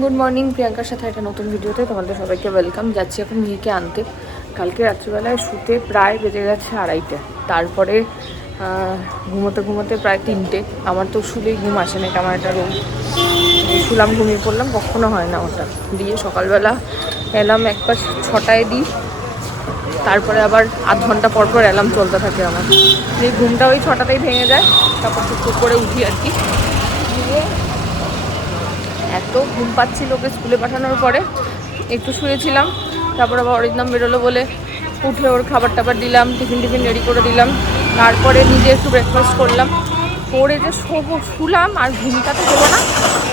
Good morning, প্রিয়াঙ্কার সাথে একটা নতুন ভিডিওতে তোমাদের সবাইকে ওয়েলকাম। যাচ্ছি এখন মেয়েকে আনতে। কালকে রাত্রিবেলায় শুতে প্রায় বেজে গেছে 2:30। তারপরে ঘুমোতে ঘুমোতে প্রায় 3টে। আমার তো শুলেই ঘুম আসে না, এটা আমার একটা রুম। শুলাম, ঘুমিয়ে পড়লাম, কখনো হয় না ওটা। দিয়ে সকালবেলা অ্যালার্ম একবার 6টায় দিই, তারপরে আবার আধ ঘন্টা পর পর অ্যালার্ম চলতে থাকে আমার। এই ঘুমটা ওই 6টাতেই ভেঙে যায়, তারপর টুকটুক করে উঠি আর কি। দিয়ে এত ঘুম পাচ্ছিল ওকে স্কুলে পাঠানোর পরে, একটু শুয়েছিলাম। তারপর আবার অরিন্দম বেরোলো বলে উঠে ওর খাবার টাবার দিলাম, টিফিন রেডি করে দিলাম। তারপরে নিজে একটু ব্রেকফাস্ট করলাম, করে যে শুলাম আর ঘুমটা তো হলো না।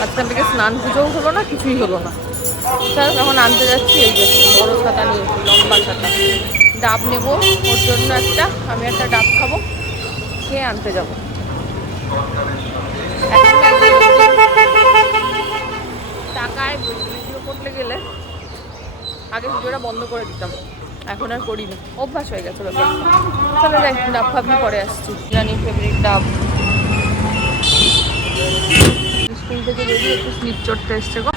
আজকাল থেকে স্নান পুজোও হলো না, কিছুই হলো না। স্যার তখন আনতে যাচ্ছি, এই যে বড়ো ছাতা নিয়েছি, লম্বা ছাতা। ডাব নেবো ওর জন্য একটা, আমি একটা ডাব খাবো, খেয়ে আনতে যাবো। টাকায় ভিডিও করতে গেলে আগে ভিডিওটা বন্ধ করে দিতাম, এখন আর করি না, অভ্যাস হয়ে গেছে ব্যাপার। চলে যাই, ডাব খাবি পরে আসছি। জানি ফেভারিট ডাব। স্কুল থেকে বেরিয়ে একটু স্লিপ চড়তে এসছে গো,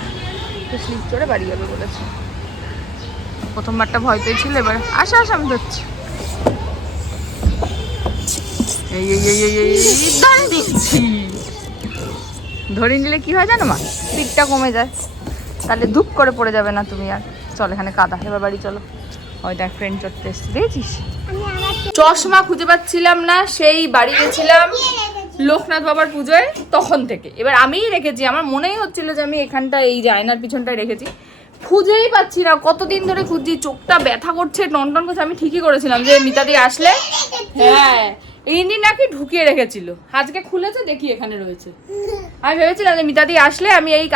একটু স্লিপ চড়ে বাড়ি যাবে বলেছে। প্রথমবারটা ভয় পেয়েছিল, এবার আসা আমি ধরছি। এই ধরে নিলে কি হয় জানো মা, স্পিডটা কমে যায়, তাহলে ধুপ করে পড়ে যাবে না তুমি আর। চল, এখানে কাদা, এবার বাড়ি চলো। ওই দেখ ফ্রেন্ড চড়তে এসছে, দেখেছিস? চশমা খুঁজে পাচ্ছিলাম না, সেই বাড়ি গেছিলাম লোকনাথ বাবার পুজোয়, তখন থেকে এবার আমিই রেখেছি। আমার মনেই হচ্ছিল যে আমি এখানটা এই যে আয়নার পিছনটায় রেখেছি, খুঁজেই পাচ্ছি না। কতদিন ধরে খুঁজছি, চোখটা ব্যথা করছে, টনটন করছে। আমি ঠিকই করেছিলাম যে মিতাদি আসলে, হ্যাঁ ইনি নাকি ঢুকিয়ে রেখেছিল, আজকে খুলেছে দেখি এখানে রয়েছে। আমি ভেবেছিলাম যে মিতাদি আসলে আমি এই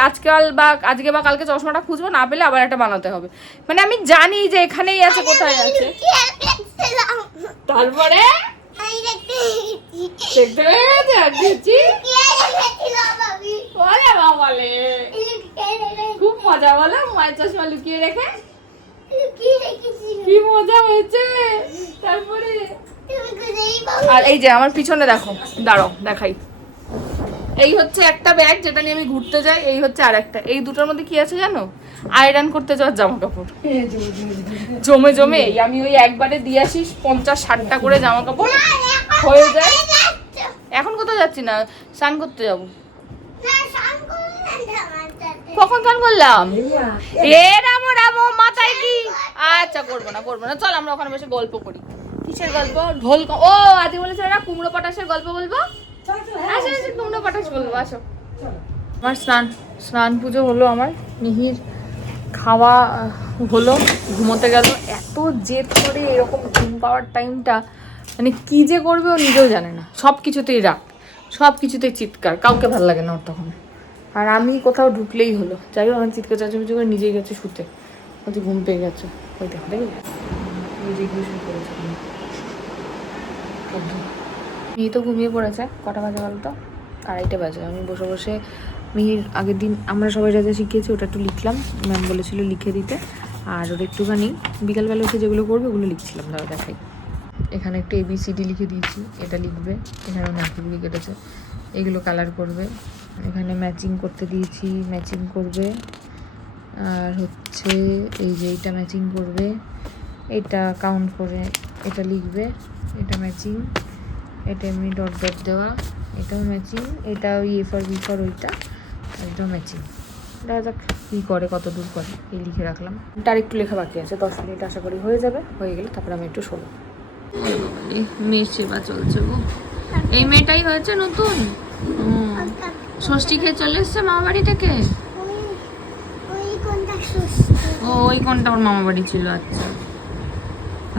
আজকে বা কালকে চশমাটা খুঁজবো, না পেলে আবার একটা বানাতে হবে। মানে আমি জানি যে এখানেই আছে, কোথায় আছে। তারপরে খুব মজা, বলো মায়ের চশমা লুকিয়ে রেখে কি মজা হয়েছে। তারপরে আর এই যে আমার পিছনে দেখো, দাঁড়াও দেখাই। এই হচ্ছে একটা ব্যাগ যেটা নিয়ে আমি ঘুরতে যাই, এই হচ্ছে আর একটা। এই দুটোর মধ্যে কি আছে জানো? আয়রন করতে যাওয়ার জামা কাপড় জমে জমে আমি ওই একবারে দিয়ে আসি 50-60টা করে জামা কাপড় হয়ে যায়। এখন কোথাও যাচ্ছি না, স্নান করতে যাবো। কখন স্নান করলাম? এ রামো রামো, মাথায় কি? আচ্ছা করবো না, চল আমরা ওখানে বসে গল্প করি। কিসের গল্প? ঢোল। ও আজকে বলেছে না কুমড়ো পটাশের গল্প বলবো। আসো কুমড়ো পটাশ বলবো, আসো। আমার স্নান পুজো হলো, আমার মিহির খাওয়া হলো, ঘুমোতে গেল। এত জেদ করে এরকম ঘুম পাওয়ার টাইমটা, মানে কি যে করবে ও নিজেও জানে না। সব কিছুতেই রাগ, সব কিছুতেই চিৎকার, কাউকে ভালো লাগে না ওর তখন। আর আমি কোথাও ঢুকলেই হলো, যাই হোক আমার চিৎকার চাচামেচি করে নিজেই গেছে শুতে। হয়তো ঘুম পেয়ে গেছে, ওই দেখো দেখি নিজেই গিয়ে শুয়ে পড়েছে। মেয়ে তো ঘুমিয়ে পড়েছে। কটা বাজে বলো তো? 2:30 বাজে। আমি বসে বসে মেয়ের আগের দিন আমরা সবাই যা যা শিখিয়েছি ওটা একটু লিখলাম, ম্যাম বলেছিল লিখে দিতে। আর ওটা একটুখানি বিকালবেলা এসে যেগুলো করবে ওগুলো লিখছিলাম, দাঁড়া দেখাই। এখানে একটু ABCD লিখে দিয়েছি, এটা লিখবে। এখানে নাটকগুলি কেটেছে, এগুলো কালার করবে। এখানে ম্যাচিং করতে দিয়েছি, ম্যাচিং করবে। আর হচ্ছে এই যে এইটা ম্যাচিং করবে, এটা কাউন্ট করে এটা লিখবে, এটা ম্যাচিং, এটা এমনি ডট ডট দেওয়া, এটাও ম্যাচিং, এটা ওই A for B for ওইটা, এটাও ম্যাচিং। দেখা যাক কী করে, কত দূর করে। এই লিখে রাখলাম। তার একটু লেখা বাকি আছে, 10 মিনিট আশা করি হয়ে যাবে। হয়ে গেলে তারপরে আমি একটু শোবো। মেয়ের সেবা চলছে গো। এই মেয়েটাই হয়েছে নতুন, ষষ্ঠী খেয়ে চলে এসছে মামা বাড়ি থেকে। ও ওই কোনটা ওর মামা বাড়ি ছিল। আচ্ছা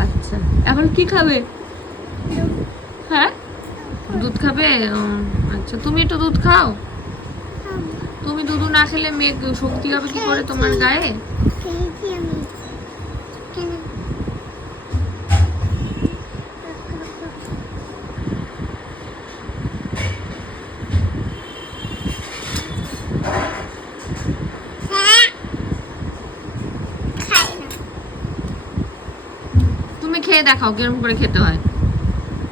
আচ্ছা, এখন কি খাবে? হ্যাঁ দুধ খাবে। আচ্ছা তুমি একটু দুধ খাও। তুমি দুধ না খেলে মেয়ে শক্তি হবে কি করে তোমার গায়ে? তুমি খেয়ে দেখাও কিরম করে খেতে হয়।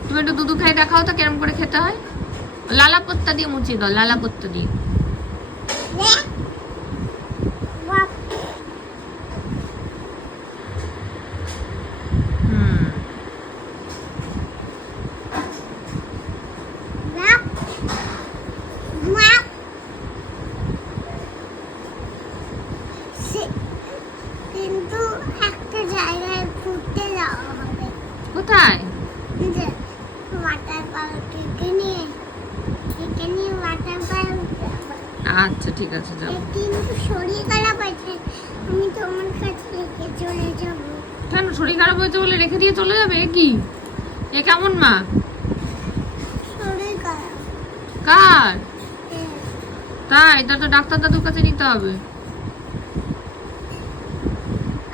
তুমি একটু দুধ খেয়ে দেখাও তো কিরম করে খেতে হয়। লালা পত্তা দিয়ে মুছিয়ে দাও, লালা পত্তা দিয়ে। ঠিক আছে যাও। কিন্তু শরীর খারাপ আছে, আমি তোমার কাছে রেখে চলে যাব। কেন শরীর খারাপ হয়েছে বলে রেখে দিয়ে চলে যাবে? কি এ কেমন মা? শরীর খারাপ কার? তাই? তা তো ডাক্তার দাদুর কাছে নিতে হবে।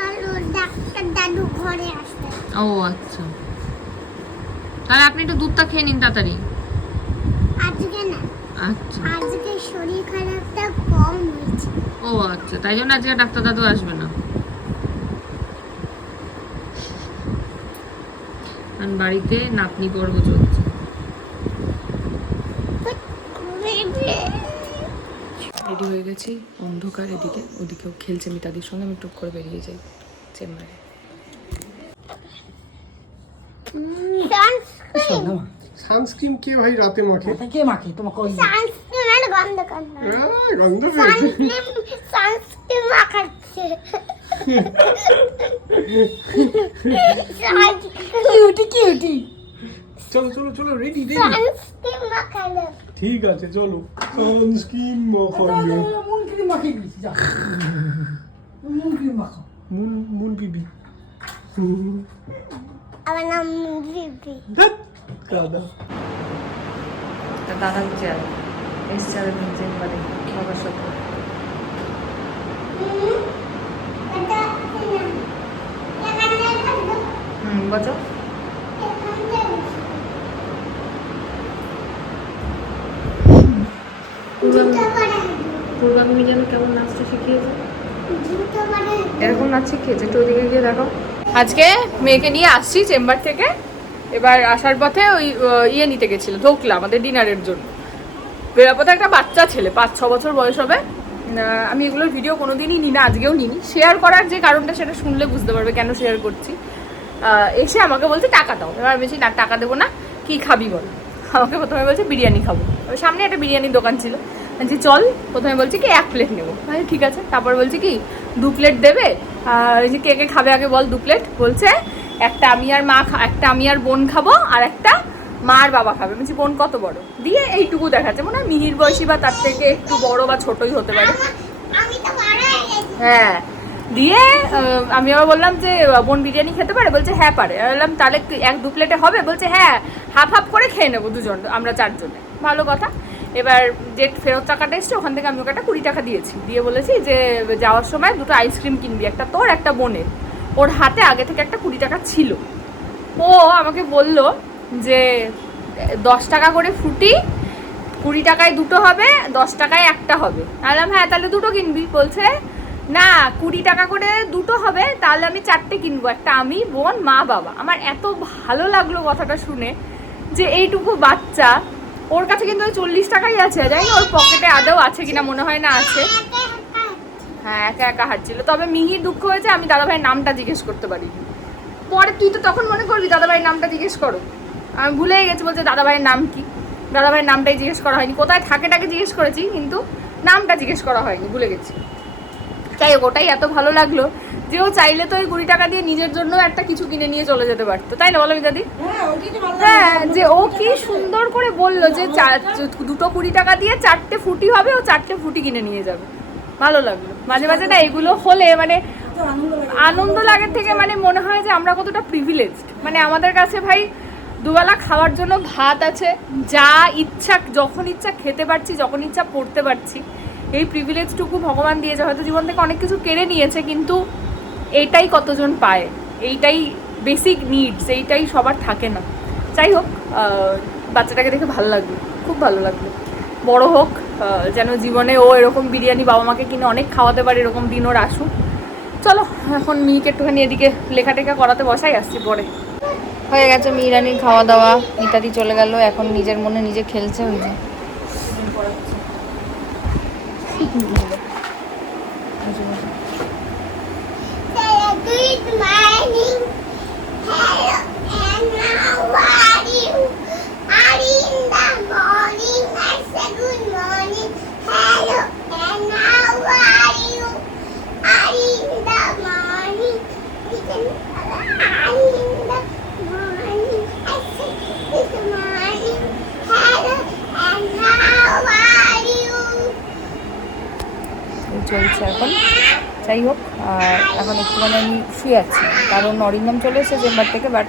আর ডাক্তার দাদু ঘরে আসবে। ও আচ্ছা, তাহলে আপনি একটু দুধটা খেয়ে নিন তাড়াতাড়ি। আজকে না, আচ্ছা আজকে শরীর খারাপটা কম হয়েছে। ও আচ্ছা, তাই জন্য আজকে ডাক্তার দাদু আসবে না। কারণ বাড়িতে নাতনি পর্ব চলছে। রেডি হয়ে গেছি, অন্ধকার এদিকে, ওদিকেও খেলছে মিতাদির সঙ্গে। আমি টুক করে বেরিয়ে যাই চেম্বারে। সানস্ক্রিন কে ভাই রাতে মাখে? কে মাখে তোমাকে? ওই সানস্ক্রিনের গন্ধ গন্ধ গন্ধ সানস্ক্রিন মাখাচ্ছে। Cutie cutie. চলো চলো চলো, রেডি রেডি। সানস্ক্রিন মাখালো। ঠিক আছে চলো, সানস্ক্রিন মাখালো। মুন ক্রিম মাখিয়ে দিয়েছি, যা মুন ক্রিম মাখো। মুন মুন বিবি। আমার নাম বিবি। দাদা দাদা চেয়ার এসছে চেম্বারে বাবার সাথে। বলো। পূর্বাঙ্গী যেন কেমন নাচটা শিখিয়েছে, এরকম নাচ শিখিয়েছে, একটু ওদিকে গিয়ে দেখো। আজকে মেয়েকে নিয়ে আসছি চেম্বার থেকে। এবার আসার পথে ওই ইয়ে নিতে গেছিল, ধোকলা, আমাদের ডিনারের জন্য। বেরার পথে একটা বাচ্চা ছেলে, 5-6 বছর বয়স হবে। আমি এগুলোর ভিডিও কোনোদিনই নিই না, আজকেও নিইনি। শেয়ার করার যে কারণটা সেটা শুনলে বুঝতে পারবে কেন শেয়ার করছি। এসে আমাকে বলছে টাকা দাও। এবার বেশি না, টাকা দেবো না, কি খাবি বল। আমাকে প্রথমে বলছে বিরিয়ানি খাবো। সামনে একটা বিরিয়ানির দোকান ছিল, বলছি চল। প্রথমে বলছি কি 1 প্লেট নেবো, ঠিক আছে। তারপর বলছি কি 2 প্লেট দেবে। যে কে কে খাবে আগে বল 2 প্লেট। বলছে একটা আমি আর মা, একটা আমি আর বোন খাবো, আর একটা মা আর বাবা খাবে। বলছি বোন কত বড়? দিয়ে এইটুকু দেখাচ্ছে, মনে হয় মিহির বয়সী বা তার থেকে একটু বড় বা ছোটই হতে পারে। হ্যাঁ, দিয়ে আমি আবার বললাম যে বোন বিরিয়ানি খেতে পারে? বলছে হ্যাঁ পারে। বললাম তাহলে 1-2 প্লেটে হবে? বলছে হ্যাঁ, হাফ হাফ করে খেয়ে নেবো দুজন, আমরা 4 জনে। ভালো কথা। এবার যে ফেরত টাকাটা এসছে ওখান থেকে আমি ওকে একটা 20 টাকা দিয়েছি, দিয়ে বলেছি যে যাওয়ার সময় 2টো আইসক্রিম কিনবি, একটা তোর একটা বোনের। ওর হাতে আগে থেকে একটা 20 টাকা ছিল। ও আমাকে বলল যে 10 টাকা করে ফ্রুটি, 20 টাকায় 2টো হবে, 10 টাকায় একটা হবে। বললাম হ্যাঁ তাহলে 2টো কিনবি। বলছে না 20 টাকা করে 2টো হবে, তাহলে আমি 4টে কিনবো, একটা আমি, বোন, মা, বাবা। আমার এত ভালো লাগলো কথাটা শুনে, যে এইটুকু বাচ্চা, ওর কাছে কিন্তু ওই 40 টাকাই আছে। জানি না ওর পকেটে আদৌ আছে কিনা, মনে হয় না আছে। হ্যাঁ, একা একা হাঁটছিল। তবে মিহির দুঃখ হয়েছে আমি দাদাভাইয়ের নামটা জিজ্ঞেস করতে পারিনি। পরে তুই তো তখন মনে করবি দাদাভাইয়ের নামটা জিজ্ঞেস করো, আমি ভুলেই গেছি। বলছে দাদাভাইয়ের নাম কি? দাদাভাইয়ের নামটাই জিজ্ঞেস করা হয়নি। কোথায় থাকে টাকে জিজ্ঞেস করেছি, কিন্তু নামটা জিজ্ঞেস করা হয়নি, ভুলে গেছি। তাই ওটাই এত ভালো লাগলো যে ও চাইলে তো ওই 20 টাকা দিয়ে নিজের জন্য একটা কিছু কিনে নিয়ে চলে যেতে পারতো, তাই না বলো দাদি? হ্যাঁ, যে ও কি সুন্দর করে বললো যে 2টো 20 টাকা দিয়ে 4টে ফুটি হবে, ও 4টে ফুটি কিনে নিয়ে যাবে। ভালো লাগলো। মাঝে মাঝে না এগুলো হলে মানে আনন্দ লাগে থেকে মানে মনে হয় যে আমরা কতটা প্রিভিলেজড। মানে আমাদের কাছে ভাই দুবেলা খাওয়ার জন্য ভাত আছে, যা ইচ্ছা যখন ইচ্ছা খেতে পারছি, যখন ইচ্ছা পড়তে পারছি। এই প্রিভিলেজটুকু ভগবান দিয়েছে। হয়তো জীবন থেকে অনেক কিছু কেড়ে নিয়েছে, কিন্তু এইটাই কতজন পায়, এইটাই বেসিক নিডস, এইটাই সবার থাকে না। যাই হোক, বাচ্চাটাকে দেখে ভালো লাগলো, খুব ভালো লাগলো। বড় হোক, যেন জীবনে ও এরকম বিরিয়ানি বাবা মাকে কিনে অনেক খাওয়াতে পারে, এরকম দিন ওর আসুক। চলো এখন মিহিকে একটুখানি এদিকে লেখা টেখা করাতে বসাই, আসছি পরে। হয়ে গেছে মিহিরানির খাওয়া দাওয়া, ইত্যাদি চলে গেল। এখন নিজের মনে নিজে খেলছে, ওই যে Good morning. Hello, and how are you? Are you in the morning? I said good morning. Hello, and how are you? Are you in the morning? Are you in the morning? I said good morning. Hello, and how are you? আছে এখন। যাই হোক, আর এখন একটুখানি আমি শুয়ে আছি, কারণ অরিন্দম চলে এসেছে চেম্বার থেকে, বাট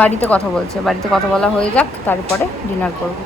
বাড়িতে কথা বলছে। বাড়িতে কথা বলা হয়ে যাক, তারপরে ডিনার করবো।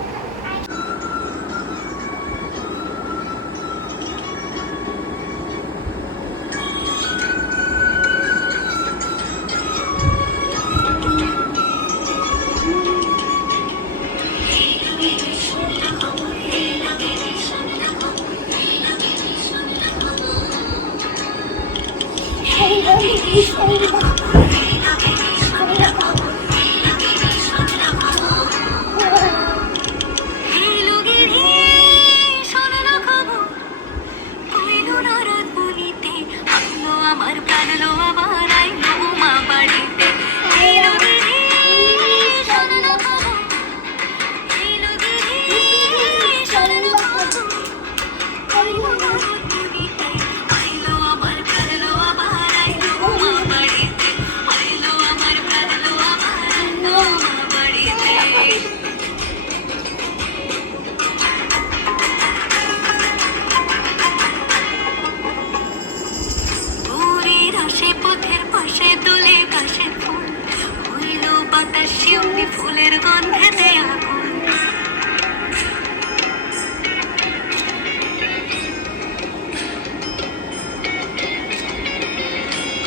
ফুলের গন্ধেতে আগুন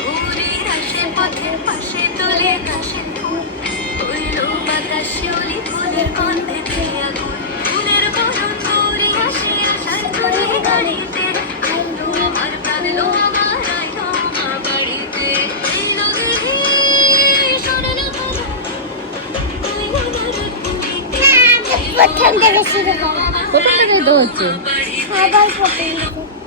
ঘুরির আসে পথের পাশে দোলে কাশে ফুল হইল বাতাস শিউলি ফুলের গন্ধেতে আগুন ফুলের বরণ গৌরী আসে আশার চলে গাড়িতে আইলো আমার প্রাণ লো আমার আইলো আমার বাড়িতে এইলো দিদি শোনে না প্রথম থেকে শুরু করো। প্রথম থেকেই তো হচ্ছে। আবার প্রথম থেকে।